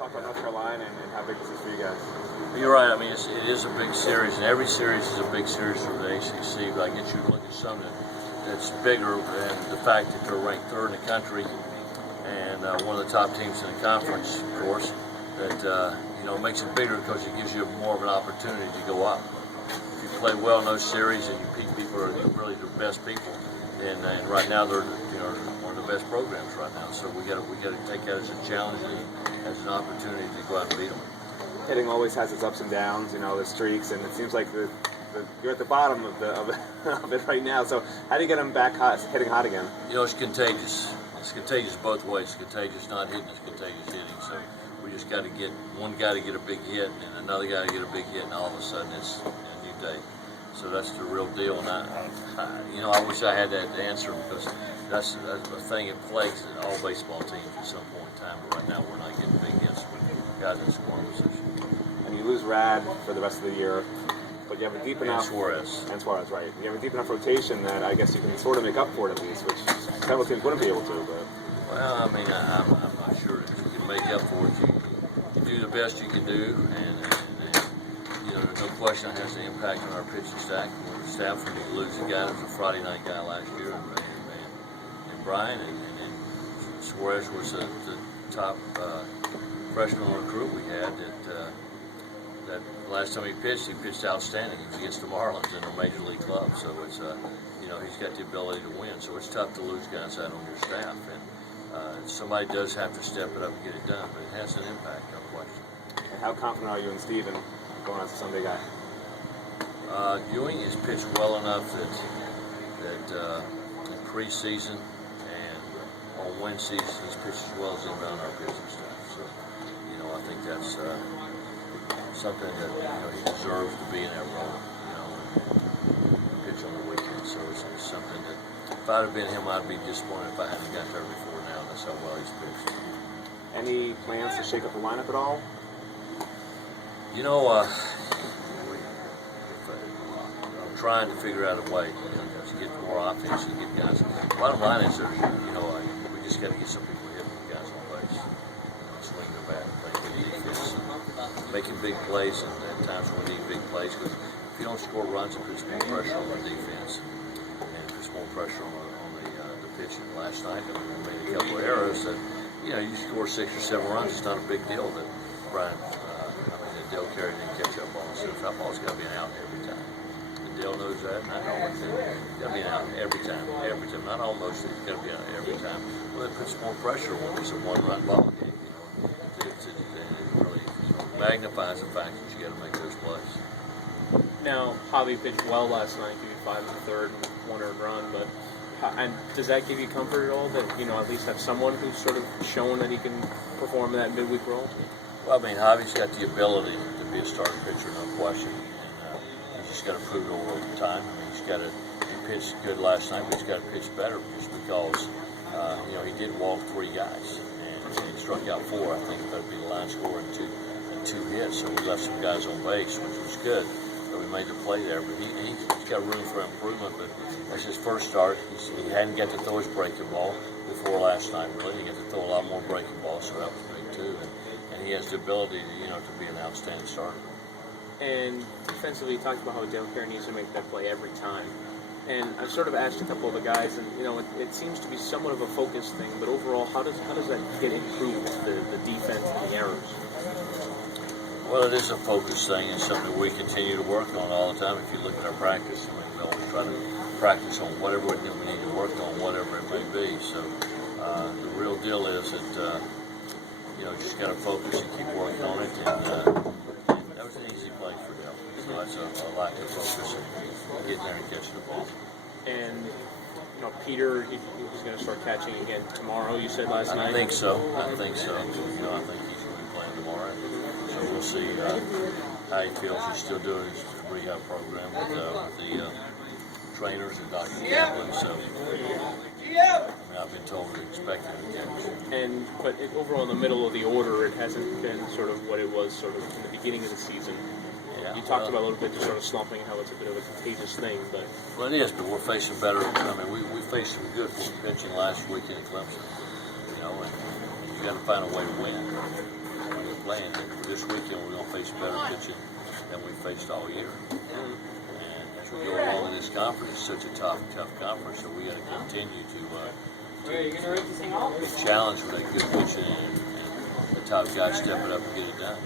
talk about North Carolina and how big this is for you guys. You're right. I mean, it is a big series, and every series is a big series for the ACC. But I get you to look at something that's bigger, and the fact that they're ranked third in the country and one of the top teams in the conference, of course, that makes it bigger because it gives you more of an opportunity to go up. If you play well in those series and you beat people who are really the best people, and right now they're one of the best programs right now. So we got to take that as a challenge and as an opportunity to go out and beat them. Hitting always has its ups and downs, the streaks, and it seems like you're at the bottom of it right now. So how do you get them back hitting hot again? It's contagious. It's contagious both ways. It's contagious not hitting, it's contagious hitting. So we just got to get one guy to get a big hit and another guy to get a big hit, and all of a sudden it's a new day. So that's the real deal. And I wish I had that answer, because that's a thing that plagues all baseball teams at some point in time. But right now we're not getting big hits with guys in scoring position. And you lose Rad for the rest of the year, but you have a deep enough and Suarez, right? You have a deep enough rotation that I guess you can sort of make up for it at least, which several teams wouldn't be able to. But well, I mean, I'm not sure if you can make up for it. You do the best you can do, and there's no question that has an impact on our pitching staff. When you lose a guy that was a Friday night guy last year, and Brian, and Suarez was the top freshman recruit we had. That last time he pitched outstanding. He was against the Marlins in a major league club, so it's he's got the ability to win. So it's tough to lose guys out on your staff, and somebody does have to step it up and get it done. But it has an impact, no question. And how confident are you in Steven going as a Sunday guy? Ewing has pitched well enough that in preseason and on win season he's pitched as well as anybody on our pitching staff. So I think that's something that he deserves to be in that role. And pitch on the weekend. So it's something that if I'd have been him, I'd be disappointed if I hadn't got there before now. That's how well he's pitched. Any plans to shake up the lineup at all? I'm trying to figure out a way to get more offense and get guys. Bottom line is, we just got to get some people hitting guys on base, swinging the bat, playing good defense, making big plays, and at times we need big plays, because if you don't score runs, it puts more pressure on the defense, and it puts more pressure on the pitching. Last night, we made a couple of errors that, you score 6 or 7 runs, it's not a big deal that Brian, that Dale Carey didn't catch up on. So that ball's got to be an out every time. And Dale knows that, and I know it. It's got to be an out every time. Not almost, it's got to be an out every time. Well, it puts more pressure when it's a one-run ball game. It really magnifies the fact that you got to make those plays. Now, Javi pitched well last night, gave you 5 in the third and 1 earned run, but and does that give you comfort at all that at least have someone who's sort of shown that he can perform that midweek role? Well, I mean, Javi's got the ability to be a starting pitcher, no question, and he's just got to prove it over time. I mean, he pitched good last night, but he's got to pitch better, just because he did walk 3 guys and he struck out 4. I think that'd be the line score and two hits, so we left some guys on base, which was good. So we made the play there, but he's got room for improvement. But that's his first start. He hadn't got to throw his breaking ball before last night. Really, he got to throw a lot more breaking balls, so that was big too. And he has the ability to be an outstanding starter. And defensively, you talked about how Dale Carey needs to make that play every time. And I've sort of asked a couple of the guys, and it seems to be somewhat of a focus thing. But overall, how does that get improved? The defense and the errors. Well, it is a focus thing. It's something we continue to work on all the time. If you look at our practice, we always try to practice on whatever we need to work on, whatever it may be. So the real deal is that just got to focus and keep working on it. And that was an easy play for Dale. So that's a lot to focus and getting there and catching the ball. And Peter, he's going to start catching again tomorrow. You said last night. I think so. I think he's going to be playing tomorrow. So we'll see how he feels. He's still doing his rehab program with the trainers and Dr. Kaplan. So I've been told to expect him to catch. But overall, in the middle of the order, it hasn't been sort of what it was sort of in the beginning of the season. Yeah, you talked about a little bit just sort of slumping, how it's a bit of a contagious thing, but well, it is. But we're facing better. I mean, we faced some good pitching last week in Clemson. And you got to find a way to win. playing. And this weekend we're going to face better pitching than we faced all year. And as we go along in this conference, it's such a tough conference, so we got to continue to be challenged with that good pitching and the top guys stepping up and get it done.